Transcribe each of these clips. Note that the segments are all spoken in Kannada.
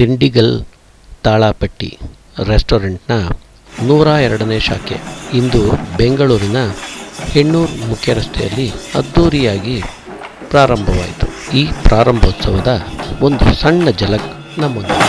ದಿಂಡಿಗಲ್ ತಾಳಾಪಟ್ಟಿ ರೆಸ್ಟೋರೆಂಟ್ನ 102ನೇ ಶಾಖೆ ಇಂದು ಬೆಂಗಳೂರಿನ ಹೆಣ್ಣೂರು ಮುಖ್ಯ ರಸ್ತೆಯಲ್ಲಿ ಅದ್ಧೂರಿಯಾಗಿ ಪ್ರಾರಂಭವಾಯಿತು. ಈ ಪ್ರಾರಂಭೋತ್ಸವದ ಒಂದು ಸಣ್ಣ ಝಲಕ್ ನಮ್ಮೊಂದಿಗೆ.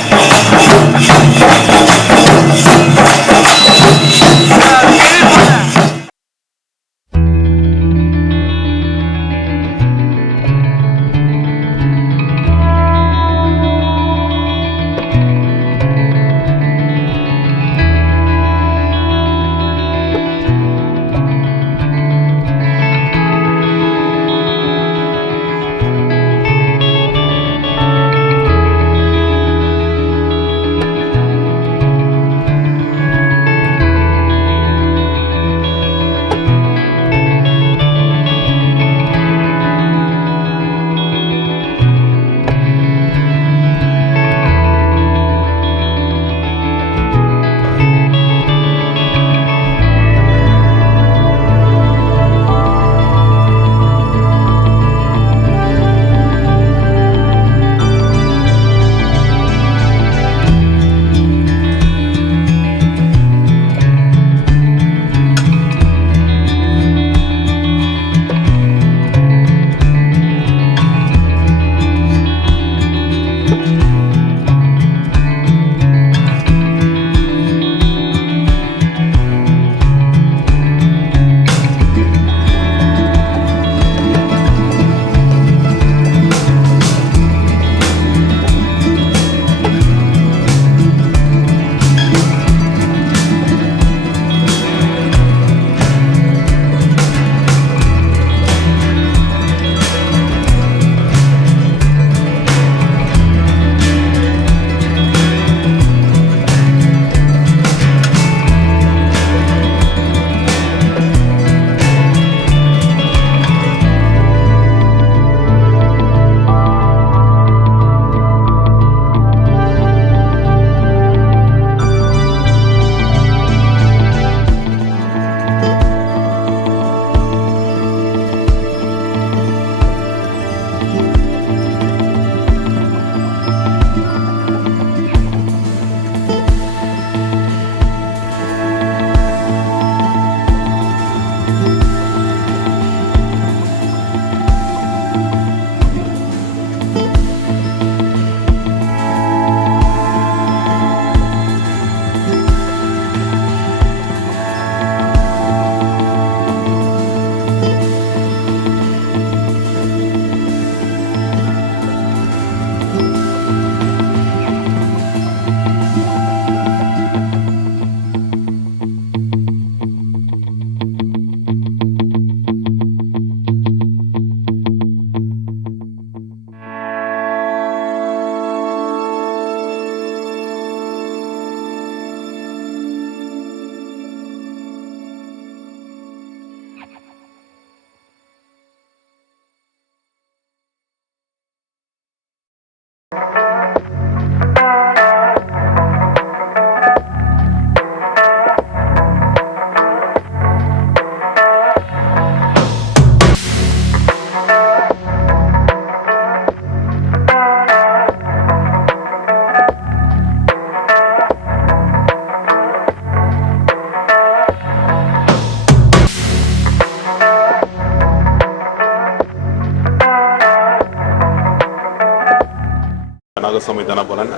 Nagasamy Dhanapalan.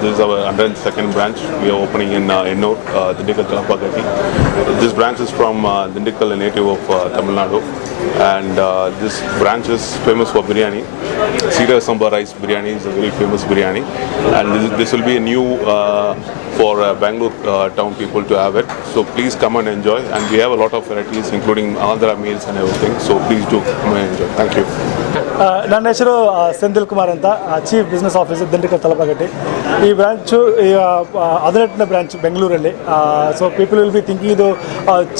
This is our 102nd branch. We are opening in Ennur, Dindigul Talapagatti. This branch is from Dindigul, a native of Tamil Nadu, and this branch is famous for biryani. Seera Samba rice biryani is a very famous biryani, and this will be a new for Bangalore town people to have it. So please come and enjoy, and we have a lot of varieties including Andhra meals and everything. So please do come and enjoy. Thank you. ನನ್ನ ಹೆಸರು ಸೆಂದಿಲ್ ಕುಮಾರ್ ಅಂತ, ಚೀಫ್ ಬಿಸ್ನೆಸ್ ಆಫೀಸರ್ ದಿಂಡಿಗಲ್ ತಲಪಾಗಟ್ಟಿ. ಈ ಬ್ರಾಂಚು ಈಗ 18ನೇ ಬ್ರಾಂಚ್ ಬೆಂಗಳೂರಲ್ಲಿ. So people will be thinking ಇದು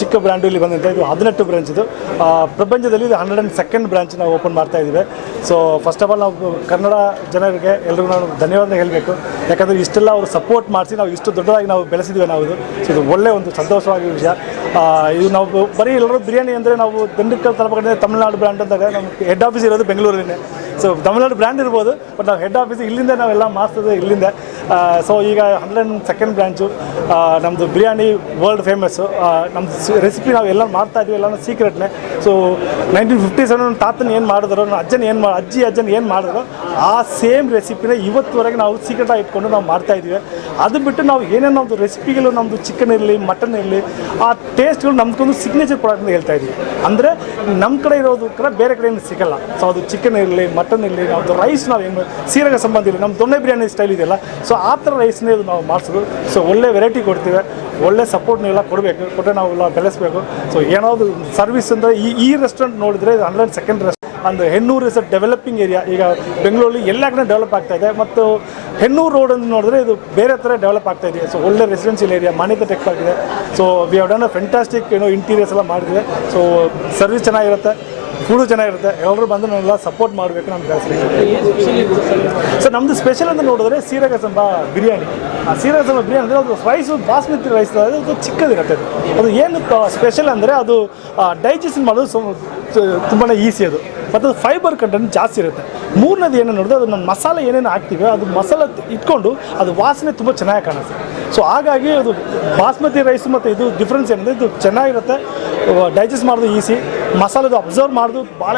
ಚಿಕ್ಕ ಬ್ರ್ಯಾಂಡು ಇಲ್ಲಿ ಬಂದಂತೆ. ಇದು 18 ಬ್ರಾಂಚ್ ಇದು. ಪ್ರಪಂಚದಲ್ಲಿ ಇದು 102nd ಬ್ರಾಂಚ್ ನಾವು ಓಪನ್ ಮಾಡ್ತಾ ಇದ್ದೀವಿ. ಸೊ ಫಸ್ಟ್ ಆಫ್ ಆಲ್ ನಾವು ಕನ್ನಡ ಜನರಿಗೆ ಎಲ್ರಿಗೂ ನಾವು ಧನ್ಯವಾದ ಹೇಳಬೇಕು. ಯಾಕಂದರೆ ಇಷ್ಟೆಲ್ಲ ಅವರು ಸಪೋರ್ಟ್ ಮಾಡಿಸಿ ನಾವು ಇಷ್ಟು ದೊಡ್ಡದಾಗಿ ನಾವು ಬೆಳೆಸಿದ್ವಿ ನಾವು ಇದು. ಸೊ ಇದು ಒಳ್ಳೆಯ ಒಂದು ಸಂತೋಷವಾಗಿರೋ ವಿಷಯ. ಇದು ನಾವು ಬರೀ ಎಲ್ಲರೂ ಬಿರಿಯಾನಿ ಅಂದರೆ ನಾವು ದಿಂಡಿಕಲ್ ತಲುಪಕಡೆ ತಮಿಳ್ನಾಡು ಬ್ರ್ಯಾಂಡ್ ಅಂದಾಗ ನಮ್ಮ ಹೆಡ್ ಆಫೀಸ್ ಇರೋದು ಬೆಂಗಳೂರಿನೇ. ಸೊ ತಮಿಳ್ನಾಡು ಬ್ರ್ಯಾಂಡ್ ಇರ್ಬೋದು, ಬಟ್ ನಾವು ಹೆಡ್ ಆಫೀಸ್ ಇಲ್ಲಿಂದ ನಾವೆಲ್ಲ ಮಾಡಿಸೋದು ಇಲ್ಲಿಂದ. ಸೊ ಈಗ 102nd ಬ್ರಾಂಚು ನಮ್ಮದು ಬಿರಿಯಾನಿ ವರ್ಲ್ಡ್ ಫೇಮಸ್ಸು. ನಮ್ಮದು ರೆಸಿಪಿ ನಾವು ಎಲ್ಲ ಮಾಡ್ತಾಯಿದ್ವಿ, ಎಲ್ಲನೂ ಸೀಕ್ರೆಟ್ನೇ. ಸೊ 1957 ತಾತನ ಏನು ಮಾಡಿದ್ರು, ಅಜ್ಜಿ ಅಜ್ಜನ ಏನು ಮಾಡಿದ್ರು ಆ ಸೇಮ್ ರೆಸಿಪಿನ ಇವತ್ತುವರೆಗೆ ನಾವು ಸೀಕ್ರೆಟಾಗಿ ಇಟ್ಕೊಂಡು ನಾವು ಮಾಡ್ತಾಯಿದ್ವಿ. ಅದು ಬಿಟ್ಟು ನಾವು ಏನೇನು ನಮ್ಮದು ರೆಸಿಪಿಗಳು, ನಮ್ಮದು ಚಿಕನ್ ಇರಲಿ ಮಟನ್ ಇರಲಿ, ಆ ಟೇಸ್ಟ್ಗಳು ನಮ್ಗೊಂದು ಸಿಗ್ನೇಚರ್ ಪ್ರಾಡಕ್ಟ್ ಅಂತ ಹೇಳ್ತಾ ಇದ್ವಿ. ಅಂದರೆ ನಮ್ಮ ಕಡೆ ಇರೋದು ಬೇರೆ ಕಡೆ ಏನು ಸಿಗಲ್ಲ. ಸೊ ಅದು ಚಿಕನ್ ಇರಲಿ ಮಟನ್ ಇರಲಿ, ನಮ್ಮದು ರೈಸ್ ನಾವು ಏನು ಸೀರಗ ಸಂಬಂಧ ಇಲ್ಲ, ನಮ್ಮ ದೊಣ್ಣೆ ಬಿರಿಯಾನಿ ಸ್ಟೈಲ್ ಇದೆಯಲ್ಲ, ಸೊ ಆ ಥರ ರೈಸ್ನೇ ಇದು ನಾವು ಮಾಡಿಸೋದು. ಸೊ ಒಳ್ಳೆ ವೆರೈಟಿ ಕೊಡ್ತೀವಿ, ಒಳ್ಳೆ ಸಪೋರ್ಟ್ನೆಲ್ಲ ಕೊಡಬೇಕು, ಕೊಟ್ಟರೆ ನಾವೆಲ್ಲ ಬೆಳೆಸಬೇಕು. ಸೊ ಏನಾದರೂ ಸರ್ವಿಸ್ ಅಂದರೆ ಈ ರೆಸ್ಟೋರೆಂಟ್ ನೋಡಿದರೆ ಇದು 102nd ರೆಸ್ಟೋರೆಂಟ್. ಅಂದು Hennur is a developing area. ಈಗ ಬೆಂಗಳೂರಲ್ಲಿ ಎಲ್ಲ ಕಡೆ ಡೆವಲಪ್ ಆಗ್ತಾ ಇದೆ. ಮತ್ತು ಹೆಣ್ಣೂರು ರೋಡ್ ಅಂತ ನೋಡಿದ್ರೆ ಇದು ಬೇರೆ ಥರ ಡೆವಲಪ್ ಆಗ್ತಾ ಇದೆ. ಸೊ ಒಳ್ಳೆ ರೆಸಿಡೆನ್ಷಿಯಲ್ ಏರಿಯಾ, ಮಾನ್ಯತೆ ಟೆಕ್ ಆಗಿದೆ. So we have done a fantastic interiors ಎಲ್ಲ ಮಾಡಿದ್ವಿ. ಸೊ ಸರ್ವಿಸ್ ಚೆನ್ನಾಗಿರುತ್ತೆ, ಫುಡು ಚೆನ್ನಾಗಿರುತ್ತೆ. ಎಲ್ಲರೂ ಬಂದು ನಾವೆಲ್ಲ ಸಪೋರ್ಟ್ ಮಾಡಬೇಕು ನಮ್ಮ ಕೆಲಸ. ಸೊ ನಮ್ಮದು ಸ್ಪೆಷಲ್ ಅಂತ ನೋಡಿದ್ರೆ ಸೀರಗ ಸಂಬ ಬಿರಿಯಾನಿ. ಆ ಸೀರಗ ಸಂಬ ಬಿರಿಯಾನಿ ಅಂದರೆ ಅದು ರೈಸು ಬಾಸ್ಮತಿ ರೈಸ್, ಅದು ಚಿಕ್ಕದಿರುತ್ತೆ. ಅದು ಏನು ಸ್ಪೆಷಲ್ ಅಂದರೆ ಅದು ಡೈಜೆಷನ್ ಮಾಡೋದು ತುಂಬಾ ಈಸಿ. ಅದು ಮತ್ತು ಅದು ಫೈಬರ್ ಕಂಟೆಂಟ್ ಜಾಸ್ತಿ ಇರುತ್ತೆ. ಮೂರನೇದು ಏನು ನೋಡಿದ್ರೆ ಅದು ನಮ್ಮ ಮಸಾಲೆ ಏನೇನು ಹಾಕ್ತೀವಿ ಅದು ಮಸಾಲೆ ಇಟ್ಕೊಂಡು ಅದು ವಾಸನೆ ತುಂಬ ಚೆನ್ನಾಗಿ ಕಾಣುತ್ತೆ. ಸೊ ಹಾಗಾಗಿ ಅದು ಬಾಸ್ಮತಿ ರೈಸ್ ಮತ್ತು ಇದು ಡಿಫ್ರೆನ್ಸ್ ಏನಂದರೆ ಇದು ಚೆನ್ನಾಗಿರುತ್ತೆ, ಡೈಜೆಸ್ಟ್ ಮಾಡೋದು ಈಸಿ, ಮಸಾಲೆದು ಅಬ್ಸರ್ವ್ ಮಾಡೋದು ಭಾಳ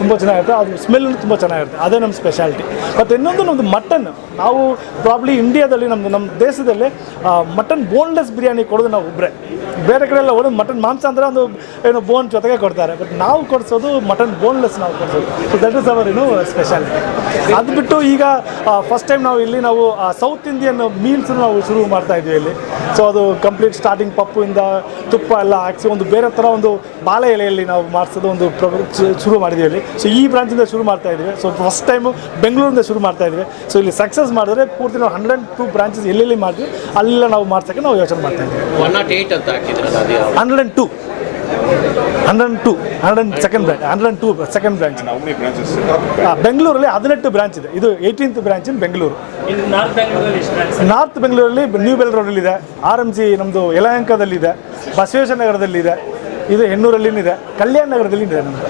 ತುಂಬ ಚೆನ್ನಾಗಿರುತ್ತೆ, ಅದು ಸ್ಮೆಲ್ ತುಂಬ ಚೆನ್ನಾಗಿರುತ್ತೆ. ಅದೇ ನಮ್ಮ ಸ್ಪೆಷಾಲಿಟಿ. ಮತ್ತು ಇನ್ನೊಂದು ನಮ್ಮದು ಮಟನ್, ನಾವು ಪ್ರಾಬ್ಲಿ ಇಂಡಿಯಾದಲ್ಲಿ ನಮ್ಮ ದೇಶದಲ್ಲಿ ಮಟನ್ ಬೋನ್ಲೆಸ್ ಬಿರಿಯಾನಿ ಕೊಡೋದು ನಾವು ಒಬ್ಬರೇ. ಬೇರೆ ಕಡೆ ಎಲ್ಲ ಒಳ್ಳೆ ಮಟನ್ ಮಾಂಸ ಅಂದರೆ ಒಂದು ಏನು ಬೋನ್ ಜೊತೆಗೆ ಕೊಡ್ತಾರೆ, ಬಟ್ ನಾವು ಕೊಡಿಸೋದು ಮಟನ್ ಬೋನ್ಲೆಸ್ ನಾವು ಕೊಡಿಸೋದು. So that is our speciality. ಅದು ಬಿಟ್ಟು ಈಗ ಫಸ್ಟ್ ಟೈಮ್ ನಾವು ಇಲ್ಲಿ ನಾವು ಸೌತ್ ಇಂಡಿಯನ್ ಮೀಲ್ಸ್ ನಾವು ಶುರು ಮಾಡ್ತಾ ಇದ್ವಿ ಇಲ್ಲಿ. ಸೊ ಅದು ಕಂಪ್ಲೀಟ್ ಸ್ಟಾರ್ಟಿಂಗ್ ಪಪ್ಪುಯಿಂದ ತುಪ್ಪ ಎಲ್ಲ ಹಾಕಿಸಿ ಒಂದು ಬೇರೆ ಥರ ಒಂದು ಬಾಳೆ ಎಲೆಯಲ್ಲಿ ನಾವು ಮಾಡಿಸೋದು ಒಂದು ಶುರು ಮಾಡಿದ್ವಿ ಇಲ್ಲಿ. ಸೊ ಈ ಬ್ರಾಂಚಿಂದ ಶುರು ಮಾಡ್ತಾ ಇದ್ವಿ. ಸೊ ಫಸ್ಟ್ ಟೈಮು ಬೆಂಗಳೂರಿಂದ ಶುರು ಮಾಡ್ತಾ ಇದ್ವಿ. ಸೊ ಇಲ್ಲಿ ಸಕ್ಸಸ್ ಮಾಡಿದ್ರೆ ಪೂರ್ತಿ ನಾವು 102 ಬ್ರಾಂಚಸ್ ಎಲ್ಲೆಲ್ಲಿ ಮಾಡಿದ್ವಿ ಅಲ್ಲೆಲ್ಲ ನಾವು ಮಾಡ್ಸೋಕ್ಕೆ ನಾವು ಯೋಚನೆ ಮಾಡ್ತಾ ಇದ್ವಿ. 108 ಅಂತ ಹಾಕಿದ್ರೆ 102 102nd ಬ್ರಾಂಚ್, 102 ಸೆಕೆಂಡ್ ಬ್ರಾಂಚ್. ಬೆಂಗಳೂರಲ್ಲಿ 18 ಬ್ರಾಂಚ್ ಇದೆ. ಇದು 18th ಬ್ರಾಂಚ್ ಇನ್ ಬೆಂಗಳೂರು. ನಾರ್ತ್ ಬೆಂಗಳೂರಲ್ಲಿ ನ್ಯೂ ಬೆಲ್ ರೋಡಲ್ಲಿದೆ, RMC ನಮ್ಮದು ಯಲಹಂಕದಲ್ಲಿದೆ, ಬಸವೇಶ್ವರ ನಗರದಲ್ಲಿದೆ, ಇದು ಹೆಣ್ಣೂರಲ್ಲಿದೆ, ಕಲ್ಯಾಣ ನಗರದಲ್ಲಿ ಇದೆ ನಮ್ಮದು.